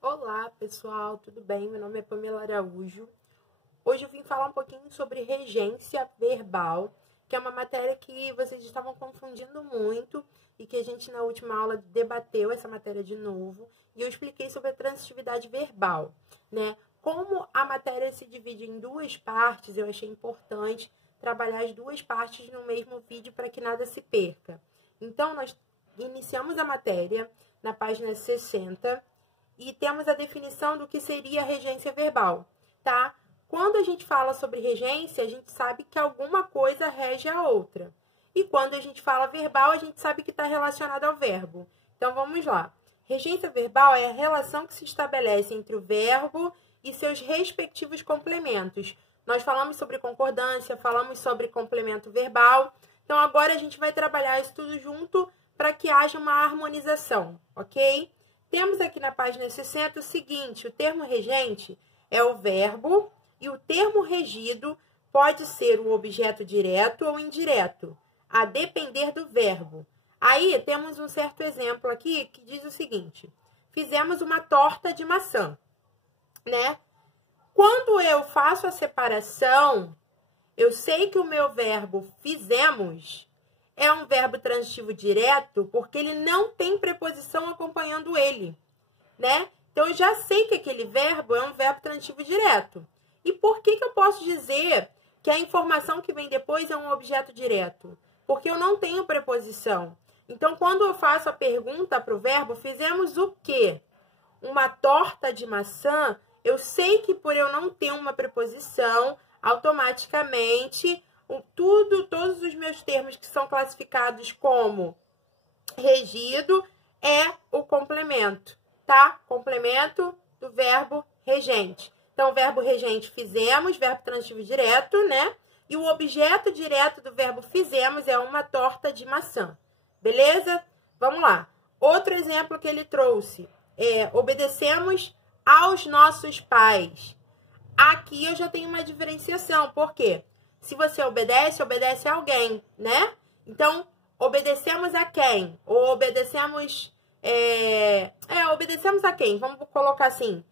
Olá, pessoal, tudo bem? Meu nome é Pamela Araújo. Hoje eu vim falar um pouquinho sobre regência verbal, que é uma matéria que vocês estavam confundindo muito e que a gente na última aula debateu essa matéria de novo e eu expliquei sobre a transitividade verbal, né? Como a matéria se divide em duas partes, eu achei importante trabalhar as duas partes no mesmo vídeo para que nada se perca. Então, nós iniciamos a matéria na página 60 e temos a definição do que seria a regência verbal, tá? Quando a gente fala sobre regência, a gente sabe que alguma coisa rege a outra. E quando a gente fala verbal, a gente sabe que está relacionado ao verbo. Então, vamos lá. Regência verbal é a relação que se estabelece entre o verbo e seus respectivos complementos. Nós falamos sobre concordância, falamos sobre complemento verbal. Então, agora a gente vai trabalhar isso tudo junto para que haja uma harmonização, ok? Temos aqui na página 60 o seguinte: o termo regente é o verbo e o termo regido pode ser o objeto direto ou indireto, a depender do verbo. Aí temos um certo exemplo aqui que diz o seguinte: fizemos uma torta de maçã, né? Quando eu faço a separação, eu sei que o meu verbo fizemos é um verbo transitivo direto porque ele não tem preposição acompanhando ele, né? Então, eu já sei que aquele verbo é um verbo transitivo direto. E por que eu posso dizer que a informação que vem depois é um objeto direto? Porque eu não tenho preposição. Então, quando eu faço a pergunta para o verbo, fizemos o quê? Uma torta de maçã, eu sei que por eu não ter uma preposição, automaticamente todos os meus termos que são classificados como regido é o complemento, tá? Complemento do verbo regente. Então, o verbo regente fizemos, verbo transitivo direto, né? E o objeto direto do verbo fizemos é uma torta de maçã. Beleza? Vamos lá. Outro exemplo que ele trouxe é obedecemos aos nossos pais. Aqui eu já tenho uma diferenciação. Por quê? Se você obedece, obedece a alguém, né? Então, obedecemos a quem? Ou obedecemos... obedecemos a quem? Vamos colocar assim.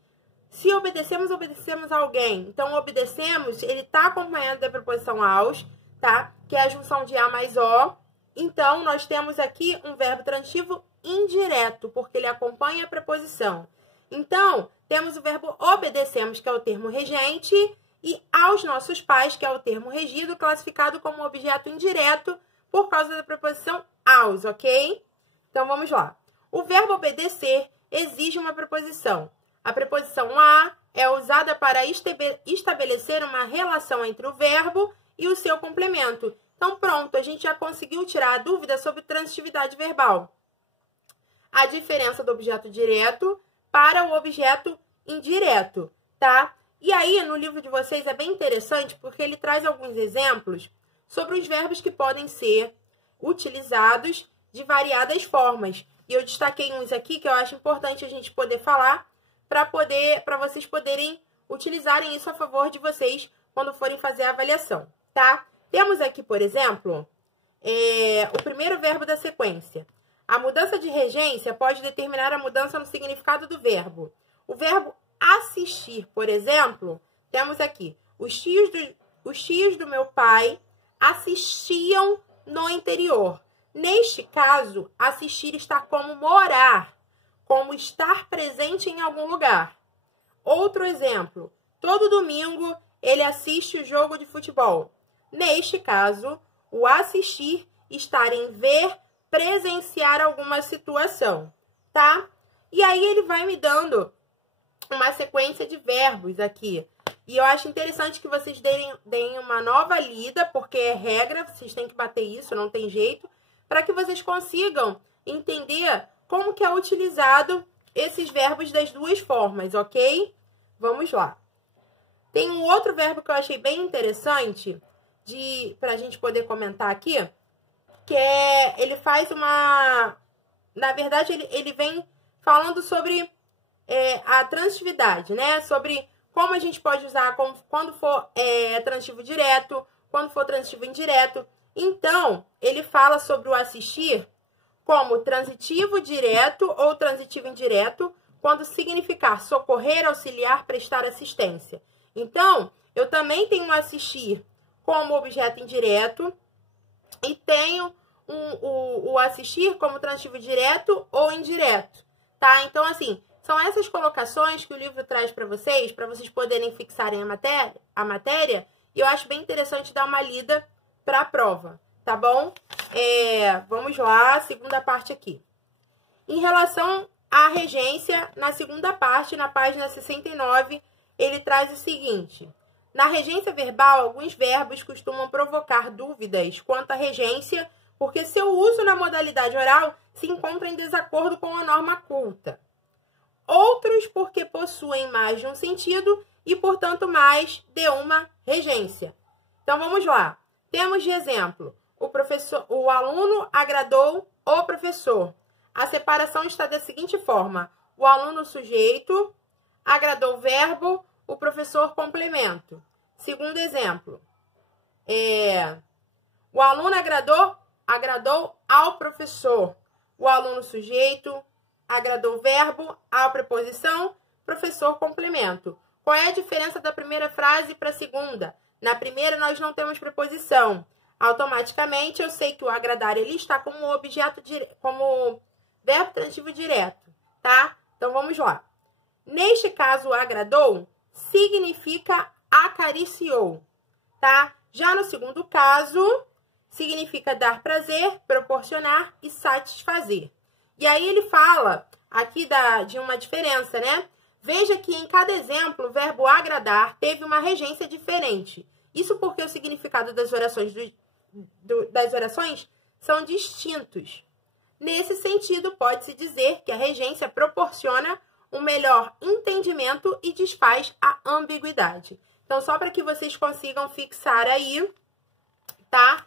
Se obedecemos, obedecemos a alguém. Então, obedecemos, ele está acompanhado da preposição aos, tá? Que é a junção de a mais o. Então, nós temos aqui um verbo transitivo indireto, porque ele acompanha a preposição. Então, temos o verbo obedecemos, que é o termo regente, e aos nossos pais, que é o termo regido, classificado como objeto indireto por causa da preposição aos, ok? Então, vamos lá. O verbo obedecer exige uma preposição. A preposição a é usada para estabelecer uma relação entre o verbo e o seu complemento. Então, pronto, a gente já conseguiu tirar a dúvida sobre transitividade verbal. A diferença do objeto direto para o objeto indireto, tá? E aí, no livro de vocês é bem interessante porque ele traz alguns exemplos sobre os verbos que podem ser utilizados de variadas formas. E eu destaquei uns aqui que eu acho importante a gente poder falar para vocês poderem utilizarem isso a favor de vocês quando forem fazer a avaliação, tá? Temos aqui, por exemplo, o primeiro verbo da sequência. A mudança de regência pode determinar a mudança no significado do verbo. O verbo assistir, por exemplo, temos aqui, os tios do meu pai assistiam no interior. Neste caso, assistir está como morar, como estar presente em algum lugar. Outro exemplo, todo domingo ele assiste o jogo de futebol. Neste caso, o assistir está em ver, presenciar alguma situação, tá? E aí ele vai me dando uma sequência de verbos aqui. E eu acho interessante que vocês deem uma nova lida, porque é regra, vocês têm que bater isso, não tem jeito, para que vocês consigam entender como que é utilizado esses verbos das duas formas, ok? Vamos lá. Tem um outro verbo que eu achei bem interessante para a gente poder comentar aqui, que ele faz uma... Na verdade, ele vem falando sobre a transitividade, né? Sobre como a gente pode usar quando for transitivo direto, quando for transitivo indireto. Então, ele fala sobre o assistir como transitivo direto ou transitivo indireto, quando significar socorrer, auxiliar, prestar assistência. Então, eu também tenho assistir como objeto indireto e tenho o assistir como transitivo direto ou indireto, tá? Então, assim, são essas colocações que o livro traz para vocês poderem fixarem a matéria, e eu acho bem interessante dar uma lida para a prova, tá bom? Vamos lá, segunda parte aqui. Em relação à regência, na segunda parte, na página 69, ele traz o seguinte: na regência verbal, alguns verbos costumam provocar dúvidas quanto à regência, porque seu uso na modalidade oral se encontra em desacordo com a norma culta. Outros porque possuem mais de um sentido e, portanto, mais de uma regência. Então, vamos lá. Temos de exemplo, o aluno agradou o professor. A separação está da seguinte forma: o aluno sujeito, agradou o verbo, o professor complemento. Segundo exemplo, o aluno agradou ao professor. O aluno sujeito, agradou o verbo, a preposição, professor complemento. Qual é a diferença da primeira frase para a segunda? Na primeira, nós não temos preposição. Automaticamente, eu sei que o agradar ele está como objeto, como verbo transitivo direto, tá? Então, vamos lá. Neste caso, o agradou significa acariciou, tá? Já no segundo caso, significa dar prazer, proporcionar e satisfazer. E aí ele fala aqui de uma diferença, né? Veja que em cada exemplo, o verbo agradar teve uma regência diferente. Isso porque o significado das orações são distintos. Nesse sentido, pode-se dizer que a regência proporciona um melhor entendimento e desfaz a ambiguidade. Então, só para que vocês consigam fixar aí, tá?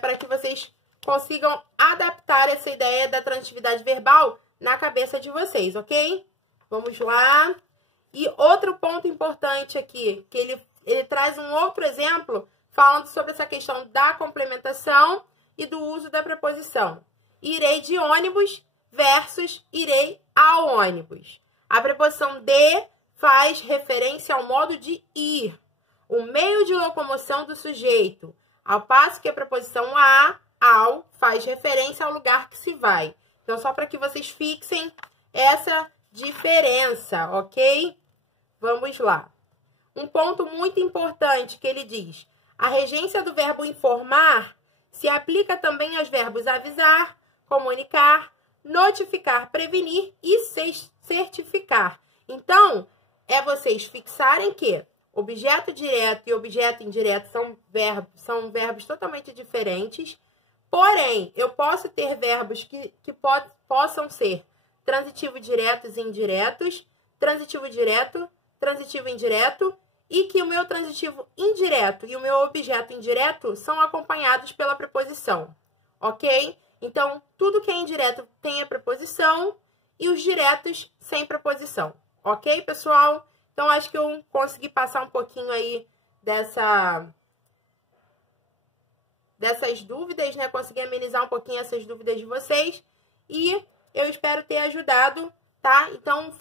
Para que vocês consigam adaptar essa ideia da transitividade verbal na cabeça de vocês, ok? Vamos lá. E outro ponto importante aqui, que ele traz um outro exemplo falando sobre essa questão da complementação e do uso da preposição. Irei de ônibus versus irei ao ônibus. A preposição de faz referência ao modo de ir, o meio de locomoção do sujeito, ao passo que a preposição ao, faz referência ao lugar que se vai. Então, só para que vocês fixem essa diferença, ok? Vamos lá. Um ponto muito importante que ele diz: a regência do verbo informar se aplica também aos verbos avisar, comunicar, notificar, prevenir e certificar. Então, vocês fixarem que objeto direto e objeto indireto são verbos totalmente diferentes, porém, eu posso ter verbos que possam ser transitivo diretos e indiretos, transitivo direto, transitivo indireto, e que o meu transitivo indireto e o meu objeto indireto são acompanhados pela preposição, ok? Então, tudo que é indireto tem a preposição e os diretos sem preposição, ok, pessoal? Então, acho que eu consegui passar um pouquinho aí dessas dúvidas, né? Consegui amenizar um pouquinho essas dúvidas de vocês e eu espero ter ajudado, tá? Então,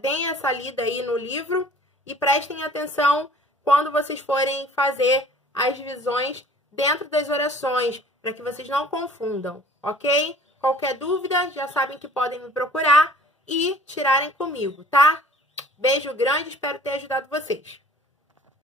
deem essa lida aí no livro e prestem atenção quando vocês forem fazer as divisões dentro das orações, para que vocês não confundam, ok? Qualquer dúvida, já sabem que podem me procurar e tirarem comigo, tá? Beijo grande, espero ter ajudado vocês.